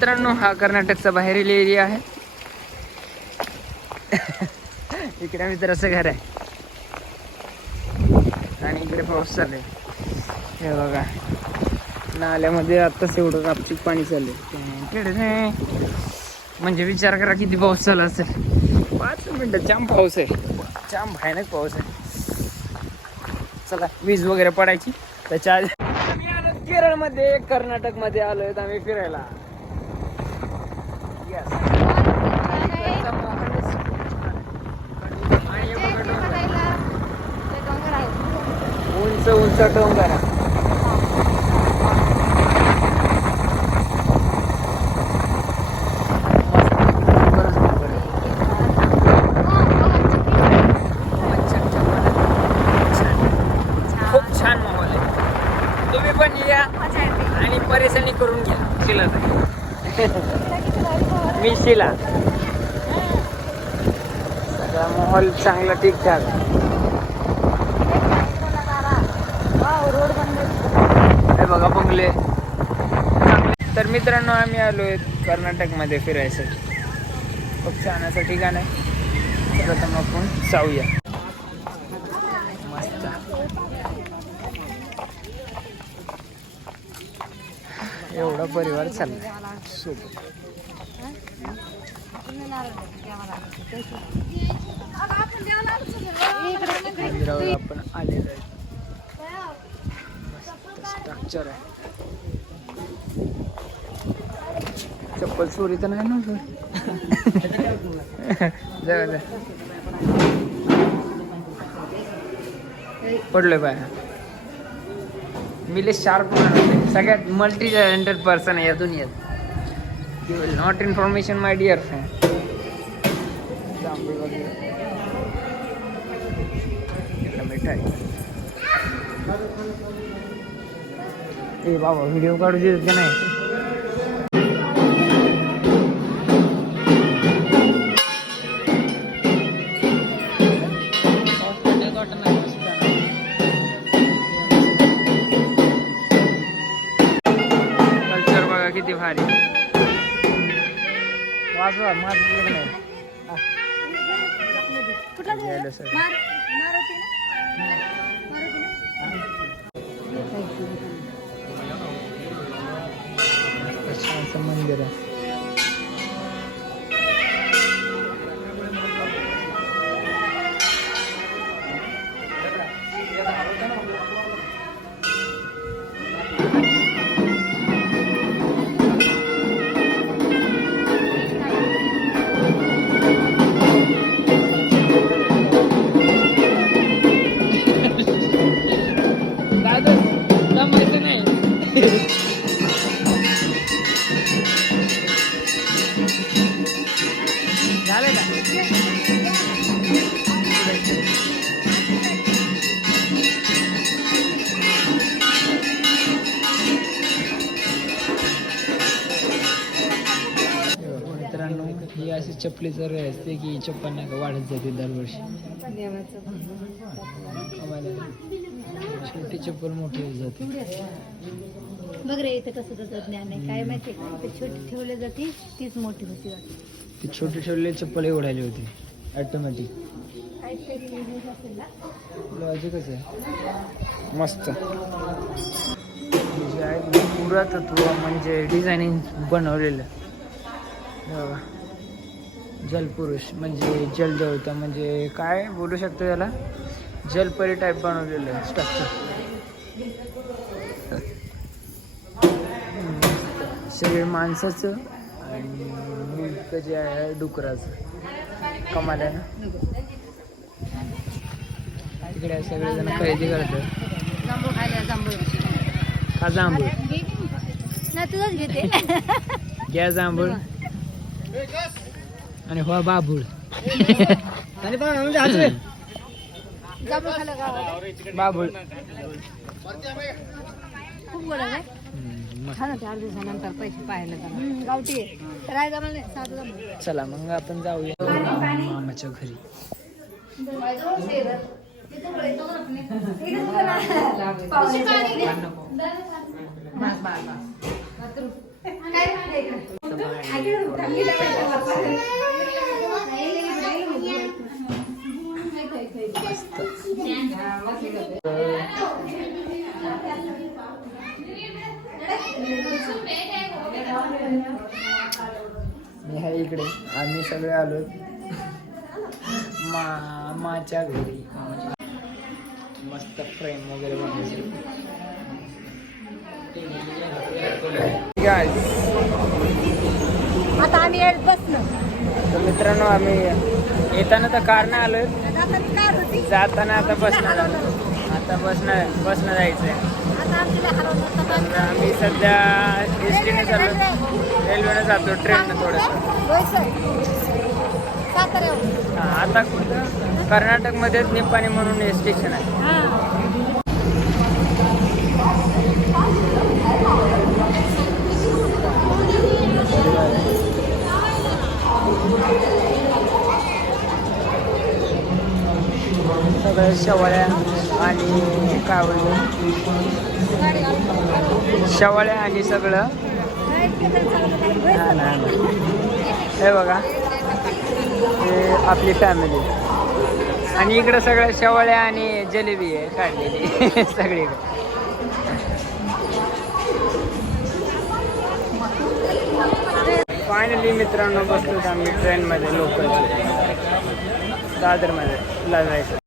मित्रांनो हा कर्नाटकचा बाहेरील एरिया आहे. इकडे मित्राचं घर आहे. आणि इकडे पाऊस चालू आहे. हे बघा. नाल्यामध्ये आत्ताच एवढं कापचिक पाणी चालू आहे. म्हणजे विचार करा किती पाऊस चालू असेल. पाच मिनटं. जाम पाऊस आहे. जाम भयानक पाऊस आहे. चला वीज वगैरे पडायची. त्याच्या आधी आलो केरळमध्ये. कर्नाटकमध्ये आलोय आम्ही फिरायला Yes. इकडचा माहोलच खूप छान आहे. आणि हे बघा डोंगर. उंच उंच डोंगर आहे. मस्त अच्छा, अच्छा, खूप छान माहोल आहे. तुम्ही पण या आणि परेशानी करून घ्या. शिला मी शिला. सगळा माहोल चांगला ठीकठाक चांगले. चांगले. तर मित्रांनो आम्ही आलो आहे कर्नाटकमध्ये फिरायसाठी. खूप छान असं ठिकाण आहे. तर आता आपण जाऊया. मस्त. एवढा परिवार चालला सोबत. आपण आलेलो आहे. स्ट्रक्चर आहे. चप्पल चोरी तर नाही ना जाऊ जा पडलोय बाय मी लय शार्प सगळ्यात मल्टी टॅलेंटेड पर्सन आहे या दुनियेत you will not information my dear friend ए बाबा व्हिडिओ काढू देत का नाही किती भारी. वाजवा माझं मंदिर आहे. ही अशी चपलीचं रे असते की चप्पल नाही का वाढत जाते दरवर्षी. छोटी चप्पल मोठी होत जाते. बघ रे इथं कसं कसं ज्ञान आहे. काय माहिती ते छोटी ठेवली जाते तीच मोठी होती वाटते. ती छोटी छोटी चप्पल उडाली होती ऑटोमॅटिक काहीतरी हे असेल ना लॉजिकच आहे. मस्त. जे आहे ते पुरातत्व म्हणजे डिझायनिंग बनवलेलं. हे. बघा. जलपुरुष म्हणजे जलदेवता म्हणजे काय बोलू शकतो त्याला जलपरी टाईप बनवलेलं आहे स्ट्रक्चर सगळे माणसाचं. आणि मुलग जे आहे डुकराचं. कमाल आहे ना? तिकडे सगळेजण खरेदी करतात. हा जांभूळ? ना तुझंच घेते. घ्या जांभूळ. आणि हो बाबूळ. गावात बाबूळ. खूप छान होते आठ दिवसानंतर पैसे पाहायला जाणार गावठी आहे. तर आहे जमलं नाही साधं जांभूळ चला मग आपण जाऊया. मामाच्या घरी. मी आहे इकडे. आम्ही सगळे आलो मामाच्या घरी. मस्त फ्रेम वगैरे आता आम्ही तर मित्रांनो आम्ही येताना तर कारनं आलोय. कार होती. जाताना आता आलो. आता बसनं बसनं पण. तर आम्ही सध्या एस टीने चाललो. रेल्वेने जातो ट्रेननं थोडंसं. आता कर्नाटकमध्येच निप्पाणी म्हणून हे स्टेशन आहे. हा. सगळं शेवाळ्या आणि काय बोलतो शेवाळ्या आणि सगळं. हा ना हे. बघा. हे आपली फॅमिली आणि इकडं सगळं शेवाळ्या आणि जलेबी आहे काढलेली. सगळीकडे. फायनली मित्रांनो बसलो आम्ही ट्रेनमध्ये लोकलचे दादरमध्ये ला जायचं